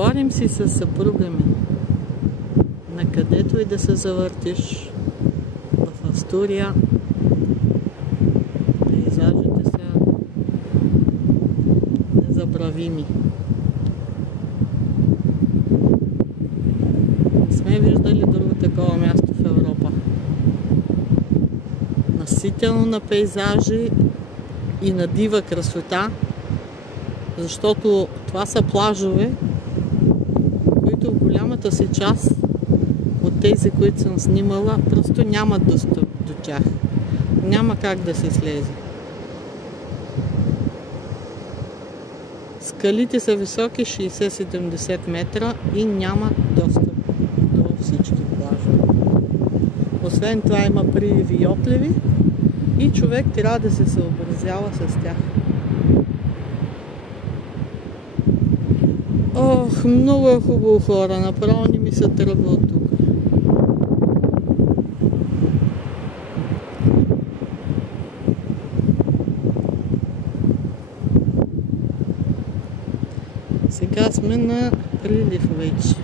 Говорим си със съпруга ми. Накъдето и да се завъртиш в Астурия, пейзажите са незабравими. Не сме виждали друго такова място в Европа. Наситено на пейзажи и на дива красота, защото това са плажове, които в голямата си част от тези, които съм снимала, просто нямат достъп до тях. Няма как да се слезе. Скалите са високи 60-70 метра и няма достъп до всички плажове. Освен това има приливи и отливи и човек трябва да се съобразява с тях. Ох, много е хубаво, хора, направо не ми се тръгва от тук. Сега сме на прилив вече.